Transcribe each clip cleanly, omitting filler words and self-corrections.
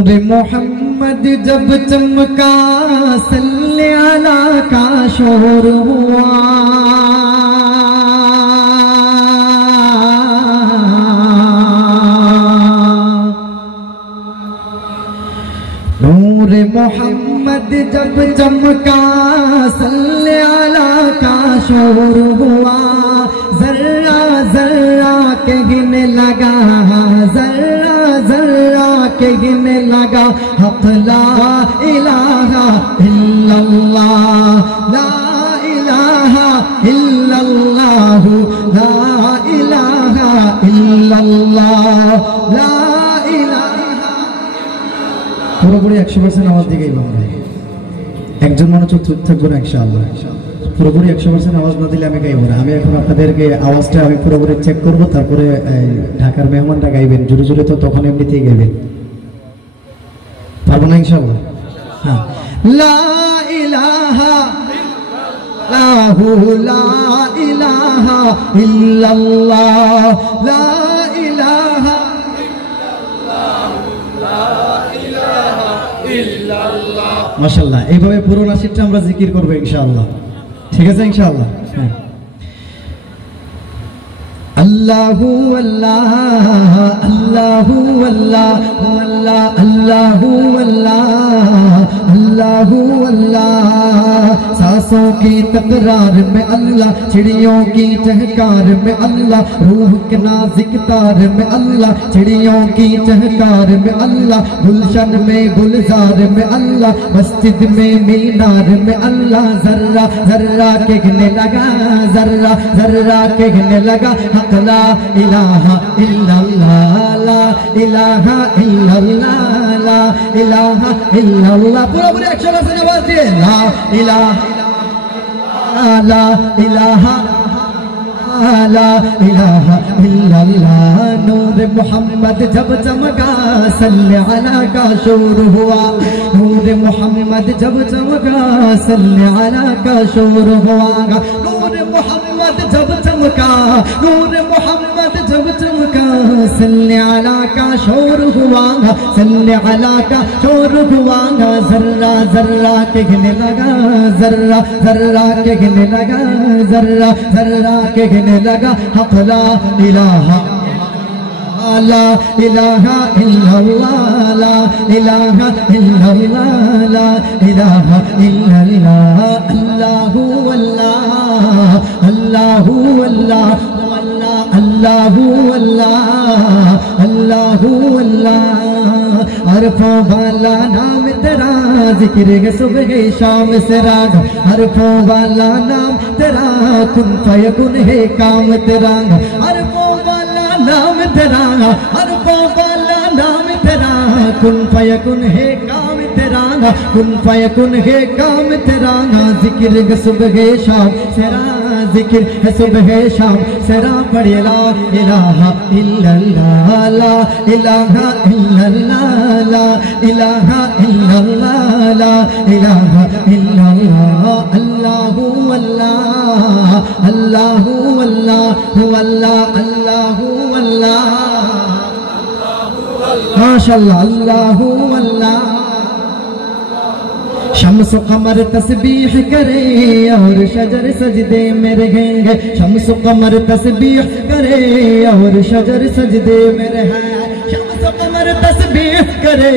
नूर मोहम्मद जब चमका सल्ले अला का शोर हुआ। नूर मोहम्मद जब चमका सल्ले अला का शोर हुआ। जर्रा जर्रा कहने लगा, जर्रा जर्रा कहने लगा, हक़ ला इलाहा इल्लल्लाह, ला इलाहा इल्लल्लाह, ला इलाहा इल्लल्लाह, ला इलाहा। পুরোপুরি 100% আওয়াজ দিকেই বাংলা। একজন মানুষ চুপ থাকবে না ইনশাআল্লাহ। পুরোপুরি 100% আওয়াজ না দিলে আমি গাইব না। আমি এখন আপনাদেরকে আওয়াজটা আমি পুরোপুরি চেক করব, তারপরে ঢাকার মেহমানরা গাইবেন। জোরে জোরে তো তখন এমনিতেই গাইবেন, পারবো না ইনশাআল্লাহ। হ্যাঁ, লা ইলাহা ইল্লাল্লাহু, লা ইলাহা ইল্লাল্লাহ, লা ইলাহা ইল্লাল্লাহ। মাশাআল্লাহ, এইভাবে পুরো নাসিরটা আমরা জিকির করব ইনশাআল্লাহ। ঠিক আছে ইনশাআল্লাহ। হ্যাঁ, আল্লাহু আল্লাহ, আল্লাহু আল্লাহ, আল্লাহ अल्लाहू अल्लाह, अल्लाहू अल्लाह। सांसों की तकरार में अल्लाह, चिड़ियों की चहकार में अल्लाह, रूह के नाज़िक तार में अल्लाह, चिड़ियों की चहकार में अल्लाह, गुलशन में गुलजार में अल्लाह, मस्जिद में मीनार में अल्लाह। जर्रा जर्रा कहने लगा, जर्रा जर्रा कहने लगा, हक़ ला इलाहा इल्लल्लाह, ला इलाहा इल्लल्लाह, ला इलाहा इल्लल्लाह। पूरा पूरे अक्षर से आवाज दिए, ला इलाहा, ला इलाहा, ला इलाहा इल्लल्लाह। नूर मोहम्मद जब चमका सल्ले अला का शोर हुआ। नूर मोहम्मद जब चमका सल्ले अला का शोर हुआ। नूर मोहम्मद जब चमका, नूर मोहम्मद जब चमका सल्ले अला का शोर हुआ, सल्ले अला का शोर हुआ। जर्रा जर्रा कहने लगा, जर्रा जर्रा कहने लगा, जर्रा जर्रा कहने लगा, हक़ ला इलाहा, ला इलाहा इल्लल्लाह, ला इलाहा इल्लल्लाह, ला इलाहा इल्लल्लाह। अल्लाहू अल्लाह, अल्लाहू अल्लाह, अल्लाहू अल्लाह, अल्लाहू अल्लाह। अरफों वाला नाम तेरा, जिक्र है सुबह शाम से राग। अरफों वाला नाम तेरा, कुन फयकुन है काम तेरा। अरफों वाला नाम तेरा, अरफों वाला नाम तेरा, कुन फयकुन है काम तेरा, कुन फयकुन है काम तेरा। जिक्र है सुबह शाम सेरा, जिक्र है सुबह शाम सेरा। पढ़े ला इलाहा इल्लल्लाह, ला इलाहा इल्लल्लाह, ला इलाहा इल्लल्लाह, ला इलाहा इल्लल्लाह। अल्लाहू अल्लाह, अल्लाहू अल्लाह, अल्लाह अल्लाहू अल्लाह। माशाअल्लाह, अल्लाहू अल्लाह। शम्स कमर तस्बीह करे और शजर सजदे में रहेंगे। शम्स कमर तस्बीह करे और शजर सजदे में रहे। शम्स कमर तस्बीह करे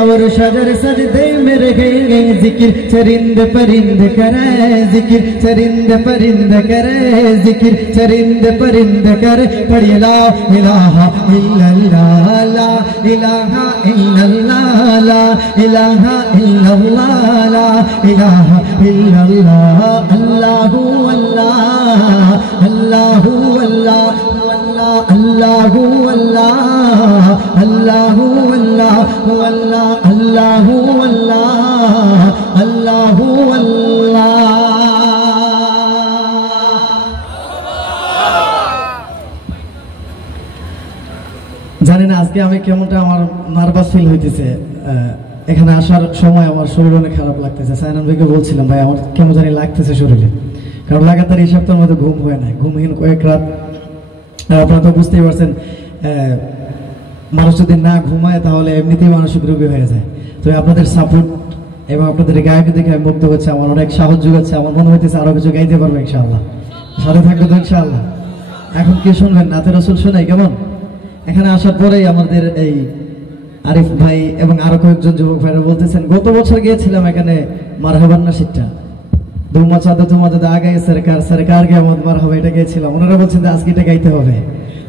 और शजर सजदे में रहेंगे। जिक्र चरिंद परिंद करे, जिक्र चरिंद परिंद करे, जिक्र चरिंद परिंद करे। पढ़िए ला इलाहा इल्लल्लाह, ला इलाहा इल्लल्लाह, ला इलाहा इल्लल्लाह, ला इलाहा इल्लल्लाह। अल्लाहू अल्लाह, अल्लाहू अल्लाह, अल्लाहू अल्लाह, अल्लाहू अल्लाह, अल्लाहू अल्लाह, अल्लाहू अल्लाह। জানি না আজকে আমি কেমনটা, আমার নার্ভাস ফিল হইতেছে। এখানে আসার সময় আমার শরীর অনেক খারাপ লাগতেছে। সায়নান ভাইকে বলছিলাম, ভাই আমার কেমন জানি লাগতেছে শরীরে, কারণ লাগাতার এই সপ্তাহের মধ্যে ঘুম হয় না, ঘুমহীন কয়েক রাত। আপনারা তো বুঝতেই পারছেন, মানুষ যদি না ঘুমায় তাহলে এমনিতেই মানসিক রোগী হয়ে যায়। তো আপনাদের সাপোর্ট এবং আপনাদের গায়ক দেখে আমি মুগ্ধ হচ্ছে, আমার অনেক সাহস যোগাচ্ছে, আমার মনে হইতেছে আরো কিছু গাইতে পারবো ইনশাআল্লাহ। সাথে থাকবে তো ইনশাআল্লাহ। এখন কি শুনবেন? নাতে রসুল শোনাই কেমন? এখানে আসার পরেই আমাদের এই আরিফ ভাই এবং আরো কয়েকজন যুবক ভাইরা বলতেছেন, গত বছর গিয়েছিলাম এখানে মারহাবান নাশিদটা, ধুমা চাঁদে তোমাদের আগায় সরকার সরকার কে আমদ মারহাবা, এটা গিয়েছিলাম। ওনারা বলছেন যে আজকে এটা গাইতে হবে।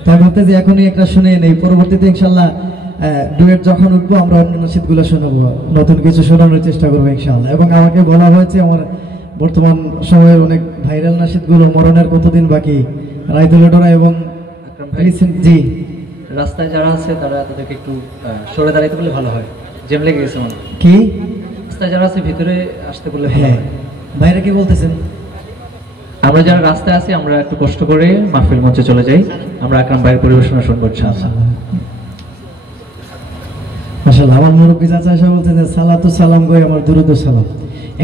তাই ভাবতে যে এখনই একটা শুনে নেই, পরবর্তীতে ইনশাআল্লাহ ডুয়েট যখন উঠবো আমরা অন্য নাশিদগুলো শোনাবো, নতুন কিছু শোনানোর চেষ্টা করবো ইনশাআল্লাহ। এবং আমাকে বলা হয়েছে আমার বর্তমান সময়ের অনেক ভাইরাল নাশিদগুলো মরণের কতদিন বাকি, রাইদুল ডোরা এবং জি রাস্তায় যারা আছে তারা তাদেরকে একটু সরে দাঁড়াইতে বললে ভালো হয়, জ্যাম লেগে গেছে মানে। কি রাস্তায় যারা আছে ভিতরে আসতে বললে ভালো হ্যাঁ, হয়। ভাইরা কি বলতেছেন? আমরা যারা রাস্তায় আছি আমরা একটু কষ্ট করে মাহফিল মঞ্চে চলে যাই, আমরা আকরাম ভাইয়ের পরিবেশনা শুনবো ইনশাআল্লাহ। মাশাআল্লাহ, আমার মুরব্বি চাচা এসে বলছে যে সালাতু সালাম গই আমার দুরুদ সালাম।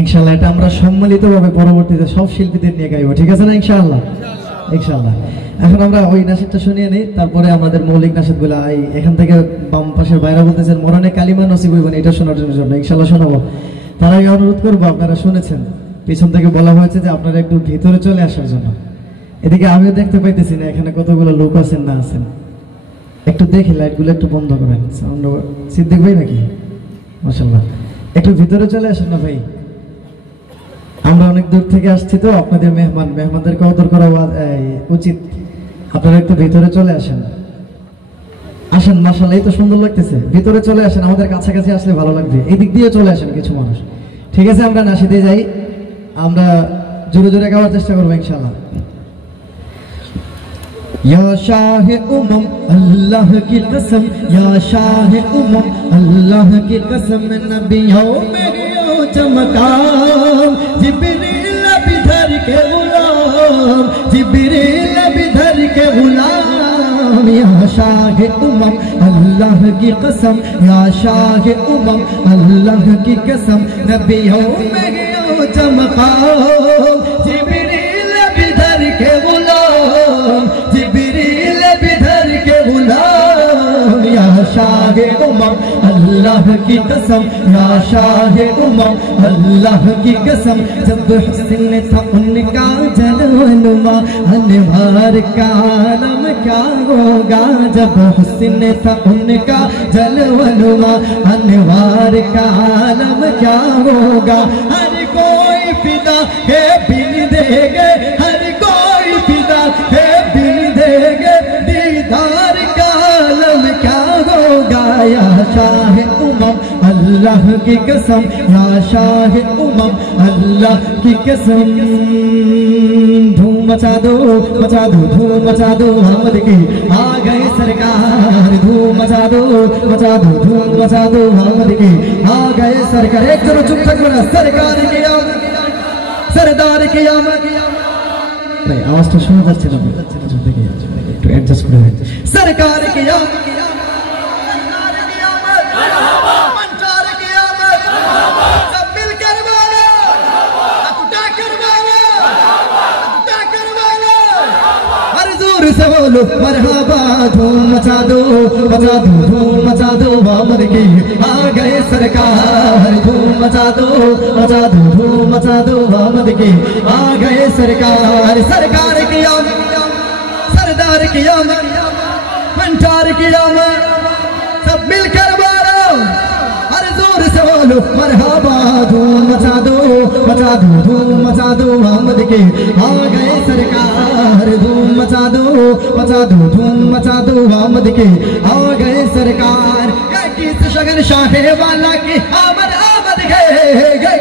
ইনশাআল্লাহ এটা আমরা সম্মিলিতভাবে পরবর্তীতে সব শিল্পীদের নিয়ে গাইবো, ঠিক আছে না? ইনশাআল্লাহ ইনশাআল্লাহ। এখন আমরা ওই নাশিদটা শুনিয়ে নিই, তারপরে আমাদের মৌলিক নাশিদগুলো এখান থেকে বাম পাশের বাইরে বলতেছেন মরণে কালিমা নসিব হইব না, এটা শোনার জন্য ইনশাআল্লাহ শোনাবো। তার আগে অনুরোধ করবো, আপনারা শুনেছেন পিছন থেকে বলা হয়েছে যে আপনারা একটু ভিতরে চলে আসার জন্য। এদিকে আমিও দেখতে পাইতেছি না এখানে কতগুলো লোক আছেন না আছেন, একটু দেখি লাইটগুলো একটু বন্ধ করেন। সিদ্দিক ভাই নাকি? মাশাআল্লাহ, একটু ভিতরে চলে আসেন না ভাই, আমরা অনেক দূর থেকে আসছি তো, আপনাদের মেহমানদেরকে কদর করা উচিত। আপনারা একটু ভিতরে চলে আসেন, আসেন। মাশাআল্লাহ, এই তো সুন্দর লাগতেছে, ভিতরে চলে আসেন, আমাদের কাছাকাছি আসলে ভালো লাগবে। এই দিক দিয়ে চলে আসেন কিছু মানুষ, ঠিক আছে? আমরা নাশিদে যাই, আমরা জোরে জোরে গাওয়ার চেষ্টা করবো ইনশাআল্লাহ। या शाह उमम अल्लाह की कसम, या शाह उमम अल्लाह की कसम, नबियों में गियो चमका, जिब्रील भी धर के गुलाम, जिब्रील भी धर के गुलाम। या शाह उमम अल्लाह की कसम, या शाह उमम अल्लाह की कसम, नबियों में गियो चमका, जिब्रील भी धर के गुलाम, जिब्रील भी धर के गुलाम। या शाह उमम अल्लाह की कसम, या शाह उमम अल्लाह की कसम, जब हुस्न था उनका जलवनुमा, अनवार का आलम क्या होगा, जब हुस्न था उनका जलवनुमा, अनवार का आलम क्या होगा। हर कोई फिदा है बिन देगे, हर कोई फिदा है बिन देगे, दीदार का आलम क्या होगा। या शाह उमम अल्लाह की कसम, या शाह उमम अल्लाह की कसम। धूम मचा दो धूम मचा दो हमद की आ गए सरकार, धूम मचा दो धूम मचा दो हमद की आ गए सरकार। एक जरा चुप तक बना, सरकार की आमद, सरदार की आमद। भाई आवाज तो शोना जाচ্ছে না, একটু অ্যাডজাস্ট করে দেন। सरकार की आमद, से बोलो मरहबा। धूम मचा दो धूम मचा दो आमद की आ गए सरकार, धूम मचा दो धूम मचा दो आमद की आ गए सरकार। सरकार की आमद, सरदार की आमद, पंचार की आमद, सब मिलकर बोलो हर जोर से बोलो मरहबा। धूम मचा दो धूम मचा दो आमद की आ गए सरकार, धूम मचा दो धूम मचा दो आमद की आ गए सरकार। किस शगन शाहे वाला की आमद आमद है,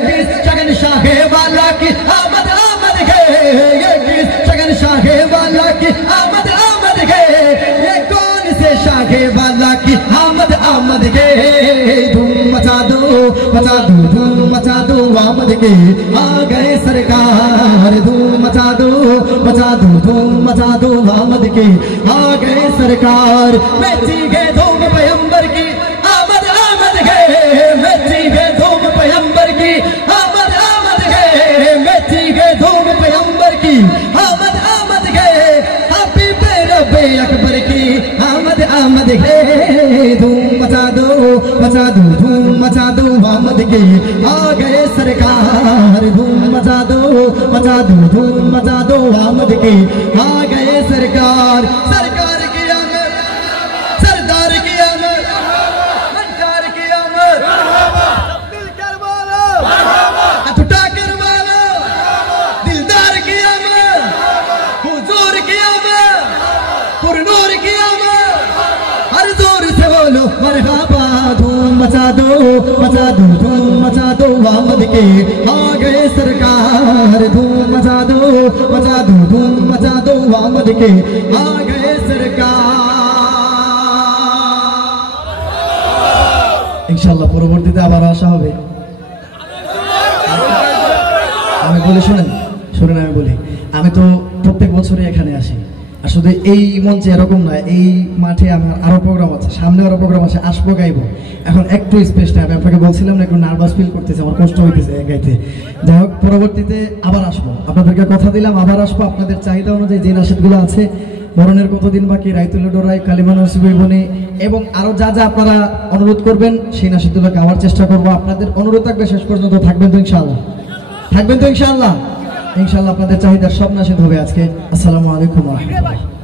किस शगन शाहे वाला की आमद आमद है, किस शगन शाहे वाला की आमद आमद है, ये कौन से शाहे वाला की आमद आमद है। धूम मचा दो धूम मचा दो आमद के आ गए सरकार, धूम मचा दो धूम मचा दो आमद के आ गए सरकार। मची गए धूम पैगंबर की आमद आमद है, मची गए धूम पैगंबर की आमद आमद है, मची गए धूम पैगंबर की आमद आमद है। हबीब रब्बे अकबर की आमद आमद है। धूम मचा दो आमद के आ गए सरकार धूम मचा दो धूम मचा दो आमद के आ गए सरकार सरकार की आमद सरदार की आमद सरकार की आमद दिलकर बोलो उठा कर बोलो दिलदार की आमद हुजूर की आमद पुरनूर की आमद हर जोर से बोलो मरहबा धूम मचा दो धूम मचा दो आमद के आ गए सरकार धूम मचा दो धूम मचा दो आमद के आ गए सरकार इंशाल्लाह পরবর্তীতে আবার আসা হবে আমি বলি শুনেন আমি বলি আমি তো প্রত্যেক বছরই এখানে আসি আর শুধু এই মঞ্চে এরকম নয় এই মাঠে আমার আরো প্রোগ্রাম আছে সামনে আরো প্রোগ্রাম আছে আসবো গাইবো এখন একটু স্পেস টাইম আপনাকে বলছিলাম না একটু নার্ভাস ফিল করতেছে আমার কষ্ট হইতেছে গাইতে যাই হোক পরবর্তীতে আবার আসবো আপনাদেরকে কথা দিলাম আবার আসবো আপনাদের চাহিদা অনুযায়ী যে নাশিদগুলো আছে মরণের কতদিন বাকি রাইতুল ডোরাই কালিমা নসিবই বনে এবং আরো যা যা আপনারা অনুরোধ করবেন সেই নাশিদগুলো গাওয়ার চেষ্টা করবো আপনাদের অনুরোধ থাকবে শেষ পর্যন্ত থাকবেন তো ইনশাআল্লাহ ইনশাআল্লাহ আপনাদের চাহিদার সব নাশিদ হবে আজকে আসসালামু আলাইকুম ওয়া রাহমাতুল্লাহ